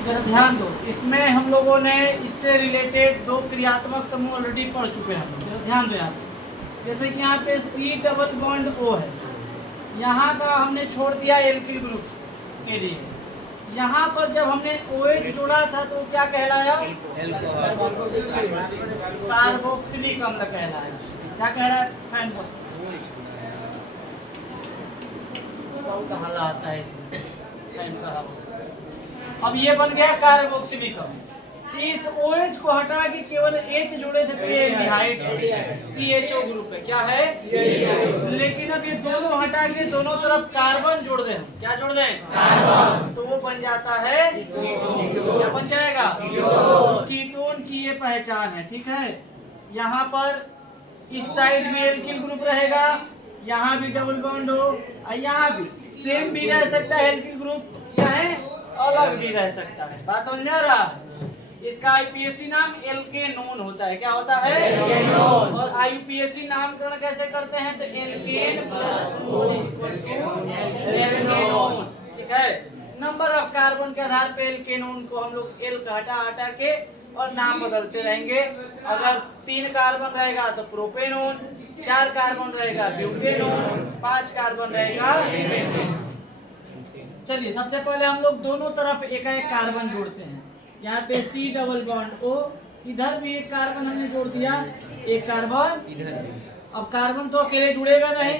जरा ध्यान दो, इसमें हम लोगों ने इससे रिलेटेड दो क्रियात्मक समूह ऑलरेडी पढ़ चुके हैं। जरा ध्यान दो यहाँ पे, जैसे कि यहाँ पे C डबल बॉन्ड O है, यहाँ का हमने छोड़ दिया एल्किल ग्रुप के लिए। यहाँ पर जब हमने OH जोड़ा था तो क्या कहलाया? कार्बोक्सिलिक अम्ल कहलाया। क्या कह रहा है फैन पर? बहुत हल्ला आता है इसमें फैन का हवा। अब ये बन गया कार्बोक्सिलिक अम्ल। इस OH को हटा के केवल H जोड़े थे तो ये एल्डिहाइड है, CHO ग्रुप है। क्या है? CHO। लेकिन अब ये दोनों हटा के दोनों तरफ कार्बन जोड़ दें, क्या जोड़ दें? कार्बन, तो वो बन जाता है कीटोन। क्या बन जाएगा? कीटोन की ये पहचान है। ठीक है, यहाँ पर इस साइड में एल्किल ग्रुप रहेगा, यहाँ भी डबल बॉन्ड हो, और यहाँ भी सेम भी रह सकता है एल्किल ग्रुप, चाहे अलग भी रह सकता है। बात समझ में आ रहा है? इसका आईपीएसी नाम एल्केनोन होता है। क्या होता है? एल्केनोन। और आईयूपीएसी नामकरण कैसे करते हैं? तो alkane plus one equal to alkanone. ठीक है, नंबर ऑफ कार्बन के आधार पे एल्केनोन को हम लोग एल का हटा हटा के और नाम बदलते रहेंगे। अगर 3 कार्बन रहेगा तो प्रोपेनोन, 4 कार्बन रहेगा ब्यूटेनोन, 5 कार्बन रहेगा। चलिए, सबसे पहले हम लोग दोनों तरफ एक एक कार्बन जोड़ते हैं। यहाँ पे C डबल बॉन्ड O, इधर भी एक कार्बन हमने जोड़ दिया, एक कार्बन इधर भी। अब कार्बन तो अकेले जुड़ेगा नहीं,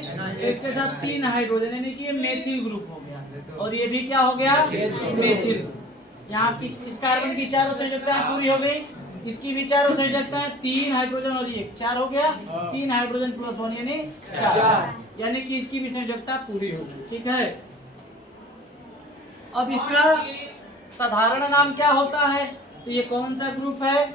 इसके साथ 3 हाइड्रोजन, यानी कि ये मेथिल ग्रुप हो गया, और ये भी क्या हो गया? मेथिल। यहाँ की इस कार्बन की चारों संयोजकताएं पूरी हो गई, इसकी भी चारों संयोजकताएं, 3 हाइड्रोजन और ये 4 हो गया, 3 हाइड्रोजन प्लस 1 यानी 4, यानी कि इसकी भी संयोजकता पूरी हो गई। ठीक है, अब इसका साधारण नाम क्या होता है? तो ये कौन सा ग्रुप है?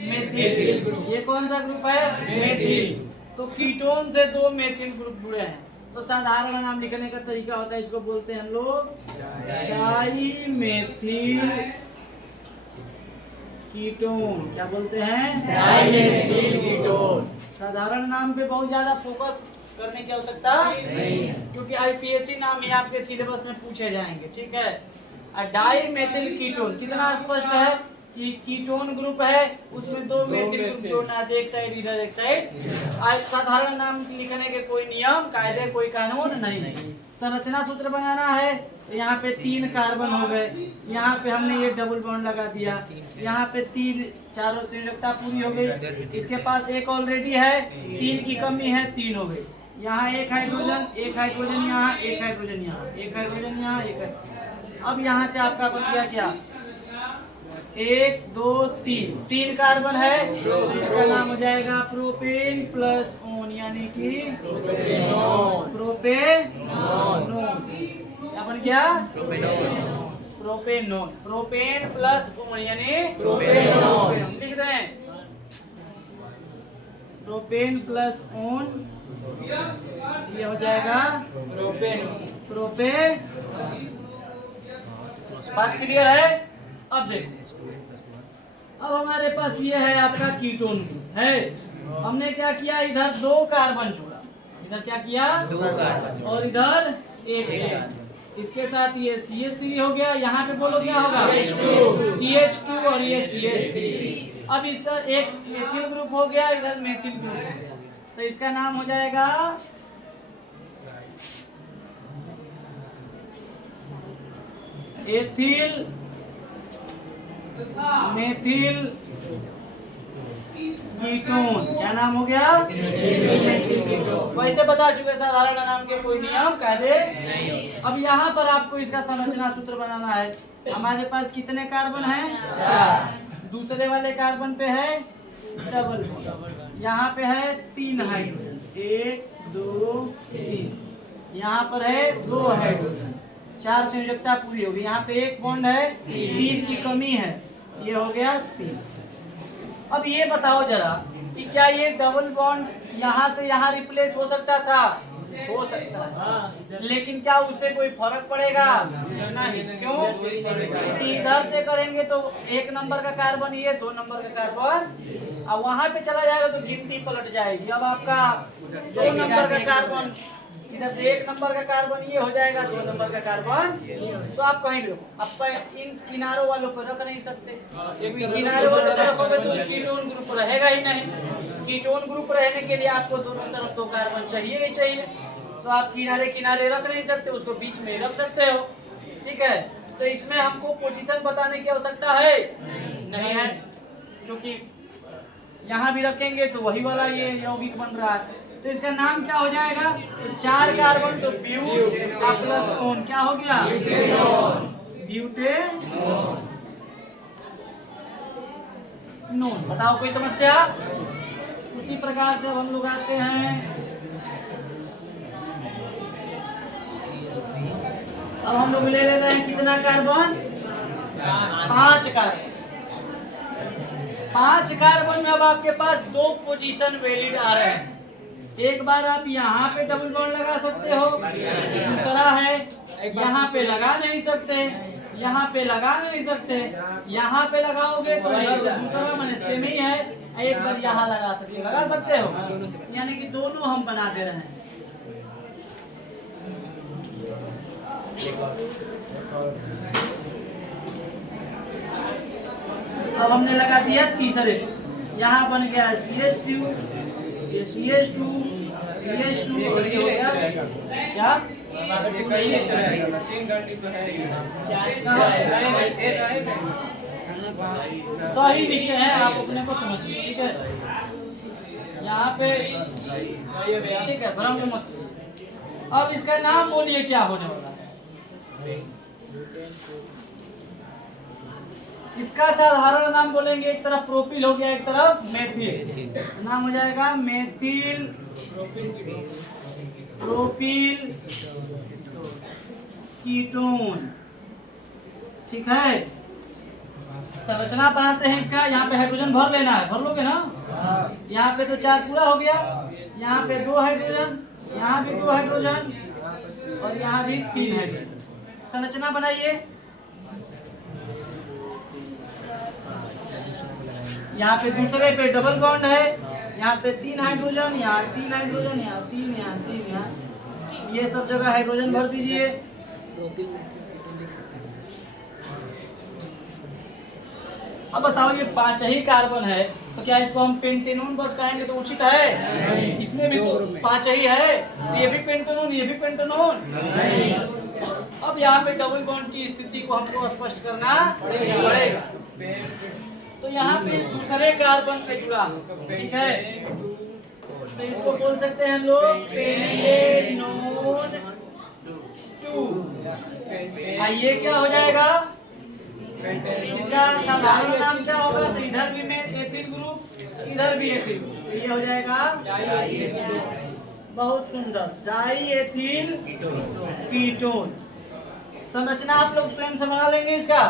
मेथिल। ये कौन सा ग्रुप है? मेथिल। तो कीटोन से 2 मेथिल ग्रुप जुड़े हैं, तो साधारण नाम लिखने का तरीका होता है, इसको बोलते हैं हम लोग डाईमेथिल कीटोन। क्या बोलते हैं? Dimethyl ketone. साधारण नाम पे बहुत ज्यादा फोकस करने की आवश्यकता नहीं है, क्योंकि आईपीएससी नाम ही आपके सिलेबस में पूछे जाएंगे। ठीक है, डाईमेथिल कीटोन कितना स्पष्ट है कि कीटोन ग्रुप है, उसमें 2 मेथिल ग्रुप जोड़ना है, एक साइड इधर एक साइड। आज साधारण नाम लिखने के कोई नियम कायदे कोई कानून नहीं। संरचना सूत्र बनाना है, तो यहाँ पे 3 कार्बन हो गए, यहाँ पे हमने ये डबल बॉन्ड लगा दिया, यहाँ पे 3 चारों संयोजकता पूरी हो गई, इसके पास एक ऑलरेडी है, 3 की कमी है, 3 हो गई। यहाँ एक हाइड्रोजन, एक हाइड्रोजन यहाँ, एक हाइड्रोजन यहाँ, एक हाइड्रोजन यहाँ, एक। अब यहाँ से आपका बन गया क्या? 1 2 3 कार्बन है, तो इसका नाम हो जाएगा प्रोपेन प्लस ओन, यानी कि प्रोपेनोन। क्या बन गया? प्रोपेनोन। प्रोपेन प्लस ओन यानी प्रोपेनोन। लिख दें, प्रोपेन प्लस ओन, ये हो जाएगा प्रोपेन। बात क्लियर है? अब देखो, अब हमारे पास ये है आपका कीटोन ग्रुप है। हमने क्या किया? इधर 2 कार्बन जोड़ा, इधर क्या किया? 2 कार्बन, और इधर एक। इसके साथ ये CH3 हो गया, यहाँ पे बोलो क्या होगा? CH2 और ये CH3। अब इसका एक मेथिल ग्रुप हो गया, इधर मेथिल ग्रुप हो गया, तो इसका नाम हो जाएगा एथिल मेथिल कीटोन। क्या नाम हो गया? वैसे बता चुके, साधारण नाम के कोई नियम कायदे नहीं। अब यहाँ पर आपको इसका संरचना सूत्र बनाना है। हमारे पास कितने कार्बन हैं? 4। दूसरे वाले कार्बन पे है डबल बॉन्ड, यहाँ पे है 3 हाइड्रोजन, 1 2 3, यहाँ पर है 2 हाइड्रोजन, 4 संयोजकता पूरी होगी। यहाँ पे एक बॉन्ड है, 3 की कमी है, ये हो गया 3। अब ये बताओ जरा कि क्या ये डबल बॉन्ड यहाँ से यहाँ रिप्लेस हो सकता था? हो सकता है, लेकिन क्या उससे कोई फर्क पड़ेगा? नहीं। क्यों? इधर से करेंगे तो 1 नंबर का कार्बन ये, 2 नंबर का कार्बन, अब वहां पे चला जाएगा तो गिनती पलट जाएगी। अब आपका 2 नंबर का कार्बन इधर से 1 नंबर का कार्बन ये हो जाएगा, 2 नंबर का कार्बन, तो आप कहेंगे अब इन किनारों वालों पर रख नहीं सकते, किनारे वालों पर रखोगे तो कीटोन ग्रुप रहेगा ही नहीं। कीटोन ग्रुप रहने के लिए आपको दोनों तरफ 2 कार्बन चाहिए ही चाहिए, तो आप किनारे किनारे रख नहीं सकते, उसको बीच में रख सकते हो, ठीक है। तो इसमें हमको पोजीशन बताने की आवश्यकता है नहीं है, क्योंकि यहाँ भी रखेंगे तो वही वाला ये यौगिक बन रहा है। तो इसका नाम क्या हो जाएगा, तो 4 कार्बन तो ब्यूट प्लस ओन क्या हो गया, ब्यूटेनोन। बताओ कोई समस्या। उसी प्रकार से अब हम लोग आते हैं, अब हम लोग ले रहे हैं कितना कार्बन, 5 कार्बन। 5 कार्बन में अब आपके पास 2 पोजीशन वैलिड आ रहे हैं। एक बार आप यहाँ पे डबल बॉन्ड लगा सकते हो, दूसरा है यहाँ पे लगा नहीं सकते, यहाँ पे लगा नहीं सकते, यहाँ पे लगाओगे तो उधर से दूसरा मैंने सेम ही है, एक बार यहाँ लगा सकते हो, यानी कि दोनों हम बना दे रहे हैं। अब हमने लगा दिया तीसरे, यहाँ बन गया CH2 और ये हो गया क्या, सही लिखे हैं आप अपने को समझिए, ठीक है। यहाँ पे ठीक है, भ्रम मत। अब इसका नाम बोलिए क्या होने वाला है। इसका साधारण नाम बोलेंगे, एक तरफ प्रोपिल हो गया, एक तरफ मेथिल, नाम हो जाएगा मेथिल प्रोपिल कीटोन, ठीक है। संरचना बनाते हैं इसका, यहाँ पे हाइड्रोजन भर लेना है, भर लोगे ना। यहाँ पे तो 4 पूरा हो गया, यहाँ पे 2 हाइड्रोजन, यहाँ भी 2 हाइड्रोजन और यहाँ भी 3 हाइड्रोजन। संरचना बनाइए, यहाँ पे दूसरे पे डबल बॉन्ड है, यहाँ पे 3 हाइड्रोजन, यहाँ 3 हाइड्रोजन, यहाँ 3, यहाँ 3, यहाँ ये सब जगह हाइड्रोजन भर दीजिए। अब बताओ ये 5 ही कार्बन है, तो क्या इसको हम पेंटेनोन बस कहेंगे तो उचित है? इसमें भी तो 5 ही है, ये भी पेंटेनोन, ये भी पेंटेनोन। अब यहाँ पे डबल बॉन्ड की स्थिति को हमको स्पष्ट करना पड़ेगा। तो यहाँ पे दूसरे कार्बन पे जुड़ा, ठीक है, तो इसको बोल सकते हैं हम लोग पेंटेनोन 2। ये क्या हो जाएगा, इसका साधारण नाम क्या होगा, तो इधर भी में एथिल ग्रुप, इधर भी एथिल ग्रुप, ये हो जाएगा बहुत सुंदर डाई एथिल कीटोन। संरचना आप लोग स्वयं से बना लेंगे, इसका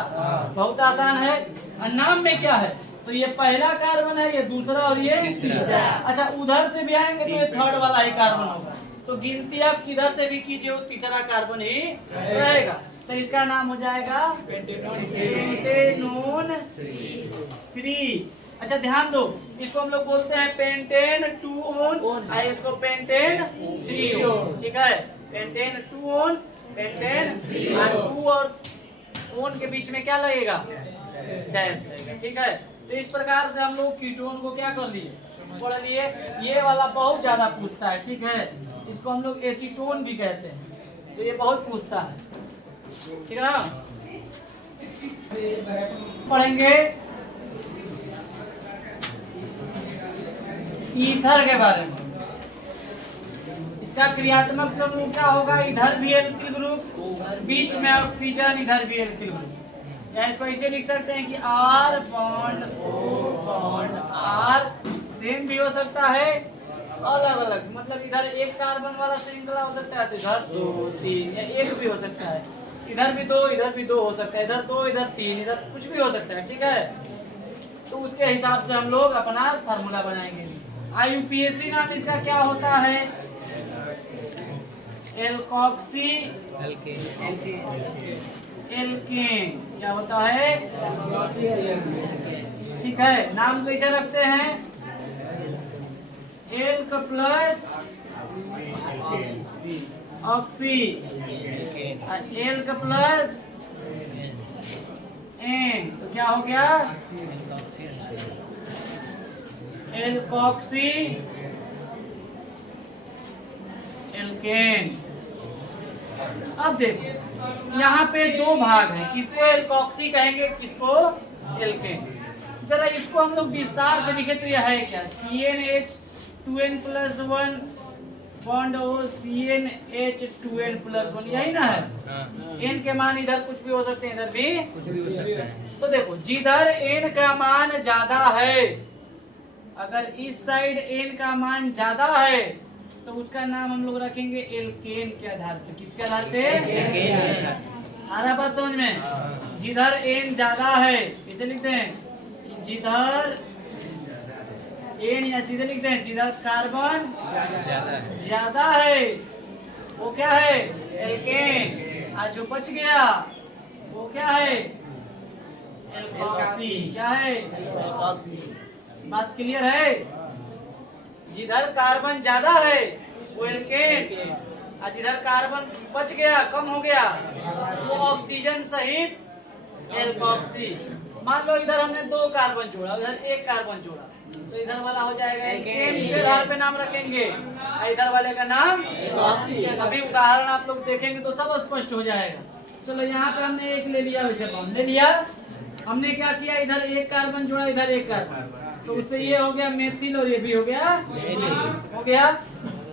बहुत आसान है। और नाम में क्या है, तो ये पहला कार्बन है, ये दूसरा और ये तीसरा। अच्छा, उधर से भी आएंगे तो ये थर्ड वाला ही कार्बन होगा, तो गिनती आप किधर से भी कीजिए वो तीसरा कार्बन ही रहेगा। तो इसका नाम हो जाएगा पेंटेनोन 3। अच्छा ध्यान दो, इसको हम लोग बोलते हैं पेंटेन 2 ओन और इसको पेंटेन 3 ओन, ठीक है। पेंटेन 2 ओन, पेंटेन 2 और ओन के बीच में क्या लगेगा, डैश लगेगा, ठीक है। तो इस प्रकार से हम लोग कीटोन को क्या कर लिए, पढ़ लिए। ये वाला बहुत ज्यादा पूछता है, ठीक है, इसको हम लोग एसीटोन भी कहते हैं, तो ये बहुत पूछता है, ठीक है ना। पढ़ेंगे ईथर के बारे में। इसका क्रियात्मक समूह क्या होगा, इधर भी एल्किल ग्रुप, बीच में ऑक्सीजन, इधर भी एल्किल ग्रुप। या इसको ऐसे लिख सकते हैं कि R bond O bond R same भी हो सकता है, अलग अलग, मतलब इधर एक कार्बन वाला श्रृंखला हो सकता है, तो इधर 2 3 या एक भी हो सकता है, इधर भी 2 इधर भी 2 हो सकता है, इधर 2 इधर 3 इधर कुछ भी हो सकता है, ठीक है। तो उसके हिसाब से हम लोग अपना फार्मूला बनाएंगे। IUPAC नाम इसका क्या होता है, एल्कोक्सी एल्केन, क्या होता है, ठीक है। नाम कैसे रखते हैं, एल्क प्लस ऑक्सी, एल का प्लस एन, तो क्या हो गया एल्कोक्सी एल्केन। अब देखो यहाँ पे दो भाग हैं, किसको एल्कोक्सी कहेंगे, किसको एल्केन। जरा इसको हम लोग विस्तार से लिखे तो यह है क्या, CnH2n+1 बॉन्ड हो CnH2n+1, यही ना है। n के मान इधर कुछ भी हो सकते हैं, इधर भी कुछ भी हो सकता है। तो देखो जिधर n का मान ज्यादा है, अगर इस साइड n का मान ज्यादा है तो उसका नाम हम लोग रखेंगे एल्केन के आधार पे। किसके आधार पे, आ रहा बात समझ में। जिधर n ज्यादा है इसे लिखते हैं जिधर n, या सीधे लिखते हैं जिधर कार्बन ज्यादा है वो क्या है एल्केन, और जो बच गया वो क्या है एल्कोक्सी। क्या है एल्कोक्सी। बात क्लियर है। जिधर कार्बन ज्यादा है वो एल्केन, और जिधर कार्बन बच गया कम हो गया वो ऑक्सीजन सहित एल्कोक्सी। मान लो इधर हमने 2 कार्बन जोड़ा, उधर 1 कार्बन जोड़ा, तो इधर वाला हो जाएगा एल्केन, इसके आधार पे नाम रखेंगे, इधर वाले का नाम एल्कोक्सी। अभी उदाहरण आप लोग देखेंगे तो सब स्पष्ट हो जाएगा। चलो यहाँ पे हमने 1 ले लिया, वैसे बॉन्ड ले लिया, हमने क्या किया इधर 1 कार्बन जोड़ा, इधर 1 कार्बन, तो उससे ये हो गया मेथिल और ये भी हो गया हो गया।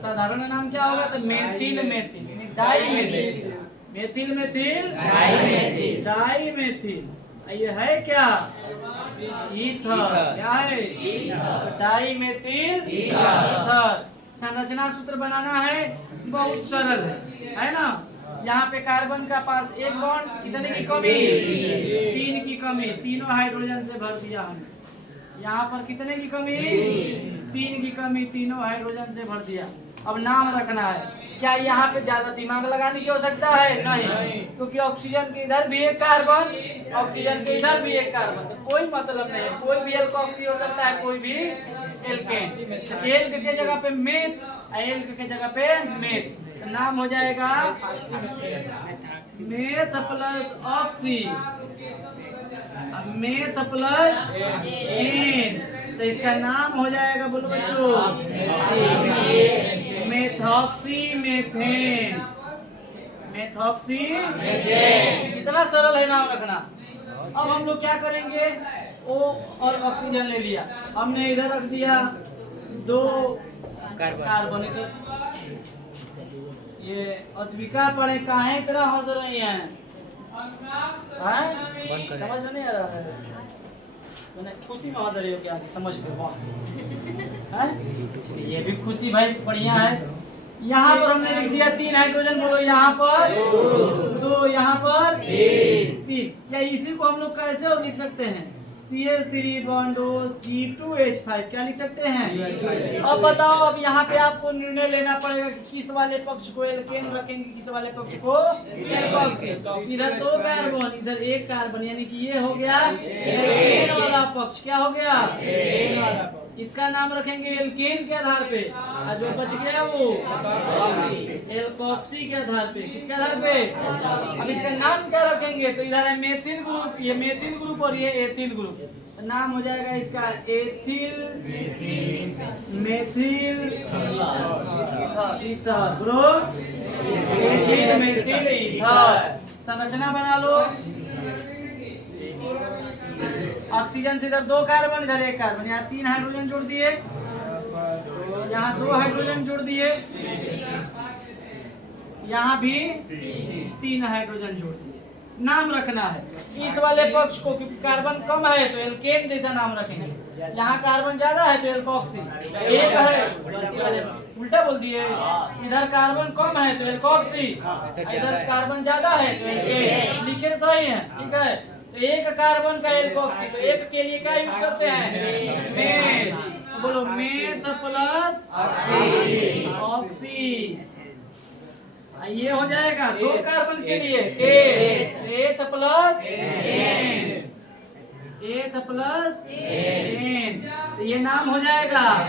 साधारण नाम क्या होगा, तो methyl methyl, di methyl, methyl methyl di methyl. ये है क्या ईथर, क्या है डाई मेथिल ईथर। संरचना सूत्र बनाना है, बहुत सरल है ना। यहाँ पे कार्बन का पास 1 बॉन्ड, कितने की कमी 3 की कमी, तीनों हाइड्रोजन से भर दिया हमने। यहाँ पर कितने की कमी 3 की कमी, तीनों हाइड्रोजन से भर दिया। अब नाम रखना है। क्या यहाँ पे ज्यादा दिमाग लगाने की आवश्यकता है, नहीं, क्योंकि ऑक्सीजन के इधर भी 1 कार्बन, ऑक्सीजन के इधर भी 1 कार्बन, तो कोई मतलब नहीं है। कोई भी एल्कोक्सी हो सकता है, कोई भी एल्केन। एल्क के जगह पे मेथ, एल्क के जगह पे मेथ, तो नाम हो जाएगा meth plus oxy, meth plus ane, तो इसका नाम हो जाएगा, बोलो बच्चों, मेथॉक्सी मेथेन। मेथॉक्सी मेथेन, कितना सरल है नाम रखना। अब हम लोग क्या करेंगे, O और ऑक्सीजन ले लिया हमने, इधर रख दिया 2 कार्बन। ये अद्विका पढ़े काहे तरह हंस रही हैं, समझ में नहीं आ रहा है, खुशी में हंस रही हो क्या, समझ के वाह, ये भी खुशी भाई बढ़िया है। यहाँ पर हमने लिख दिया 3 हाइड्रोजन, बोलो यहाँ पर 2, यहाँ पर 3, या इसी को हम लोग कैसे और लिख सकते हैं, CH3 बॉन्ड C2H5, क्या लिख सकते हैं। अब बताओ, अब यहाँ पे आपको निर्णय लेना पड़ेगा कि किस वाले पक्ष को एल्केन रखेंगे, किस वाले पक्ष को एल्कोक्सी। इधर 2 कार्बन, इधर 1 कार्बन, यानी कि ये हो गया एल्केन वाला पक्ष। क्या हो गया एल्केन वाला पक्ष, इसका नाम रखेंगे एल्केन के आधार पे, और जो बच गया वो एल्कोक्सी के आधार पे। किसके आधार पे, अब इसका नाम क्या रखेंगे, तो इधर है मेथिल ग्रुप, ये मेथिल ग्रुप और ये एथिल ग्रुप, तो नाम हो जाएगा इसका ethyl methyl ether group, ethyl methyl ether. संरचना बना लो, ऑक्सीजन से इधर 2 कार्बन, इधर 1 कार्बन, यहाँ 3 हाइड्रोजन जोड़ दिए, यहाँ 2 हाइड्रोजन जोड़ दिए, यहाँ भी 3 हाइड्रोजन जोड़ दिए। नाम रखना है इस वाले पक्ष को, क्योंकि कार्बन कम है तो एल्केन जैसा नाम रखेंगे, यहाँ कार्बन ज्यादा है तो एल्कोक्सी, 1 है उल्टा बोल दिए, इधर कार्बन कम है तो एल्कोक्सी, इधर कार्बन ज्यादा है तो एल्केन। लिखे सही है, ठीक है। तो 1 कार्बन का एल्कोक्सी, तो 1 के लिए क्या यूज करते हैं, मेथ, तो बोलो मेथ प्लस ऑक्सी, ये हो जाएगा 2 कार्बन के लिए एथ प्लस एन, एथ प्लस एन, तो ये नाम हो जाएगा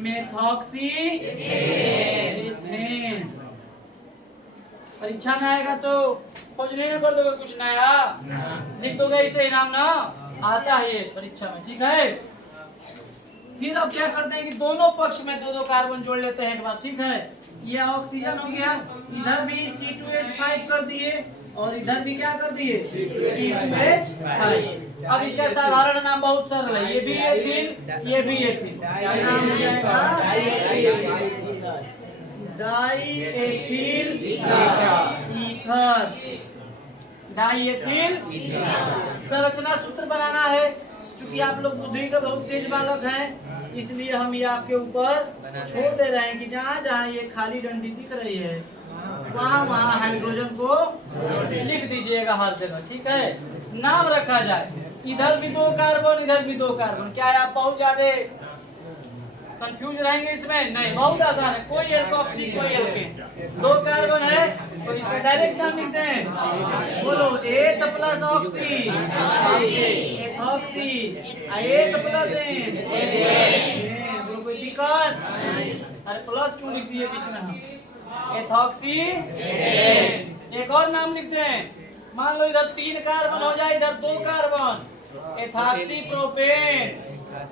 मेथॉक्सी मेथेन। परीक्षा में आएगा तो खोज नहीं कर दोगे कुछ नया, लिख दोगे इसे इनाम ना आता है ये परीक्षा में, ठीक है। फिर अब क्या करते हैं कि दोनों पक्ष में दो दो कार्बन जोड़ लेते हैं एक बार, ठीक है। ये ऑक्सीजन हो गया, इधर भी C2H5 कर दिए और इधर भी क्या कर दिए C2H5। अब इसका साधारण नाम बहुत सरल है, ये भी एथिल, ये भी एथिल, क्या नाम हो जाएगा die ethyl ether, die ethyl. संरचना सूत्र बनाना है, क्योंकि आप लोग बुद्धि के बहुत तेज बालक हैं, इसलिए हम ये आपके ऊपर छोड़ दे रहे हैं कि जहाँ जहाँ ये खाली डंडी दिख रही है वहाँ वहाँ हाइड्रोजन को लिख दीजिएगा हर जगह, ठीक है। नाम रखा जाए, इधर भी दो कार्बन इधर भी दो कार्बन, क्या है आप बहुत ज्यादा कंफ्यूज रहेंगे इसमें? नहीं, बहुत आसान है। कोई एल्कोक्सी कोई एल्केन, दो कार्बन है तो इसमें डायरेक्ट नाम लिखते हैं, बोलो एथ प्लस ऑक्सी एथॉक्सी, एथ प्लस एन, बोलो कोई दिक्कत? अरे प्लस क्यों लिख दिए बीच में हम? एथॉक्सी। एक और नाम लिखते हैं, मान लो इधर 3 कार्बन हो जाए, इधर 2 कार्बन, एथॉक्सी प्रोपेन,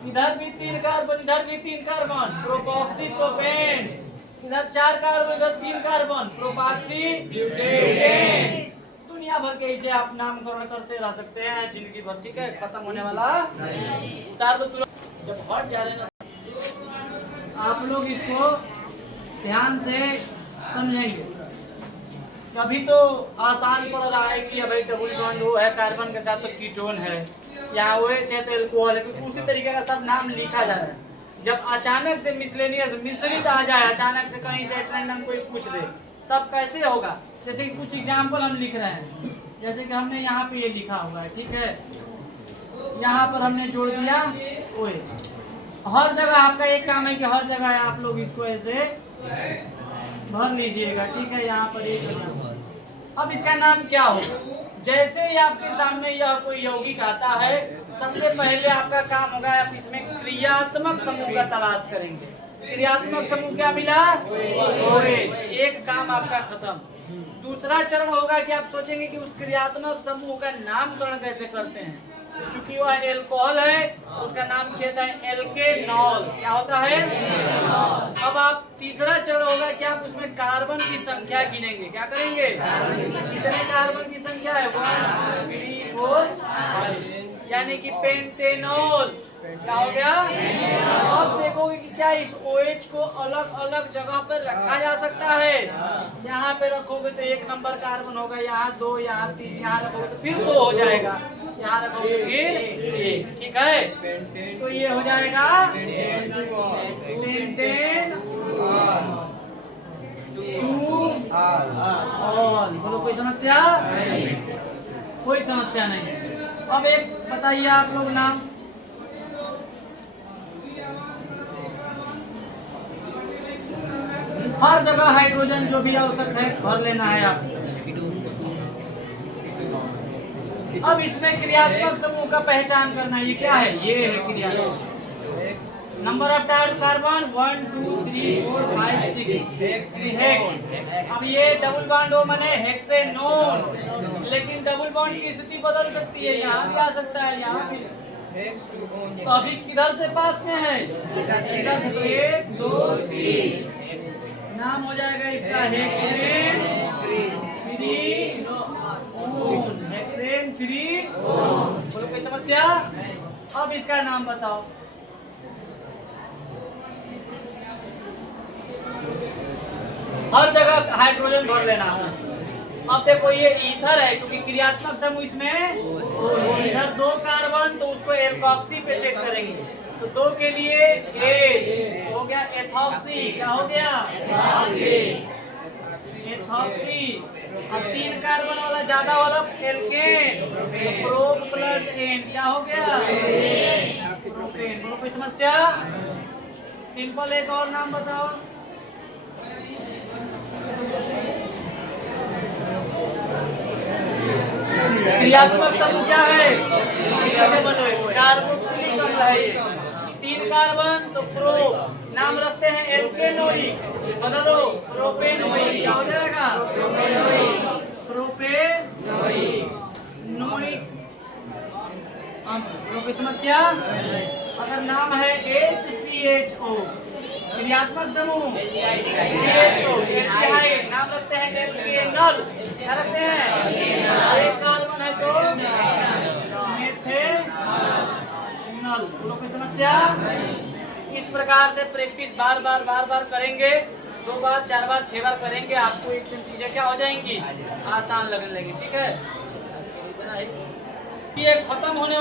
इधर भी 3 कार्बन इधर भी 3 कार्बन, प्रोपॉक्सी प्रोपेन, इधर 4 कार्बन इधर 3 कार्बन, प्रोपॉक्सी ब्यूटेन। दुनिया भर के इसे आप नामकरण करते रह सकते हैं जिंदगी भर, ठीक है, खत्म होने वाला उतार दो तुरंत। जब हट जा रहे ना आप लोग इसको ध्यान से समझेंगे। अभी तो आसान पड़ रहा है कि भाई डबल बॉन्ड वो है कार्बन के साथ तो कीटोन है, यहाँ OH है तो एल्कोहल है, क्योंकि उसी तरीके का सब नाम लिखा जा रहा है। जब अचानक से मिसलेनियस मिश्रित आ जाए, अचानक से कहीं से रैंडम कोई पूछ दे, तब कैसे होगा? जैसे कि कुछ एग्जाम्पल हम लिख रहे हैं, जैसे कि हमने यहाँ पे ये लिखा हुआ है, ठीक है, यहाँ पर हमने जोड़ दिया OH। हर जगह आपका एक काम है कि हर जगह आप लोग इसको ऐसे भर लीजिएगा, ठीक है। यहाँ पर एक, अब इसका नाम क्या होगा? जैसे ही आपके सामने यह कोई यौगिक आता है, सबसे पहले आपका काम होगा आप इसमें क्रियात्मक समूह का तलाश करेंगे। क्रियात्मक समूह क्या मिला? OH। एक काम आपका खत्म। दूसरा चरण होगा कि आप सोचेंगे कि उस क्रियात्मक समूह का नामकरण कैसे करते हैं। चूंकि वह एल्कोहल है, उसका नाम किया जाता है एल्केनॉल। क्या होता है? अब आप तीसरा चरण होगा कि आप उसमें कार्बन की संख्या गिनेंगे। क्या करेंगे? कितने कार्बन की संख्या है? 1 2 3 4, यानी कि पेंटेनॉल। क्या हो गया? अब देखोगे कि क्या इस OH को अलग अलग जगह पर रखा जा सकता है। यहाँ पे रखोगे तो 1 नंबर कार्बन होगा, यहाँ 2, यहाँ 3, यहाँ रखोगे तो फिर 2 हो जाएगा, यहाँ रखोगे फिर 1, ठीक है। तो ये हो जाएगा पेंटेन ऑल। बोलो कोई समस्या? कोई समस्या नहीं। अब एक बताइए आप लोग नाम, हर जगह हाइड्रोजन जो भी आवश्यक है भर लेना है आपको। अब इसमें क्रियात्मक समूह का पहचान करना है। ये क्या है? ये है क्रियात्मक। Number of carbon 1 2 3 4 5 6 hex. अब ये डबल बॉन्ड हो माने हेक्सेनोन, लेकिन डबल बॉन्ड की स्थिति बदल सकती है, यहाँ भी आ सकता है, यहाँ भी। तो अभी किधर से पास में है? इधर से। 1 2 3 नाम हो जाएगा इसका हेक्सेन 3 ओन। Hexane 3 own. बोलो कोई समस्या? अब इसका नाम बताओ। हर जगह हाइड्रोजन भर लेना है। अब देखो ये ईथर है, क्योंकि क्रियात्मक समूह इसमें इधर 2 कार्बन, तो उसको एल्कोक्सी पे सेट करेंगे। तो 2 के लिए ए हो गया एथॉक्सी। क्या हो गया? एथॉक्सी। अब 3 कार्बन वाला ज्यादा वाला एल्केन, प्रोप प्लस एन। क्या हो गया? प्रोपेन। बोलो कोई समस्या? सिंपल। एक और नाम बताओ। क्रियात्मक समूह क्या है? कार्बोक्सिलिक अम्ल है। 3 कार्बन तो प्रो, नाम रखते हैं एल्केनोइक, बदलो प्रोपेनोइक, क्या हो जाएगा प्रोपेनोइक। कोई समस्या? अगर नाम है HCHO क्रियात्मक समूह CHO एल्डिहाइड, नाम रखते हैं एल्केनल, क्या रखते हैं एक कार्बन है तो मेथेनल। कोई समस्या? इस प्रकार से प्रैक्टिस बार बार करेंगे, 2 बार 4 बार 6 बार करेंगे, आपको एक दिन चीजें क्या हो जाएंगी आसान लगने लगेगी। ठीक है, ये खत्म होने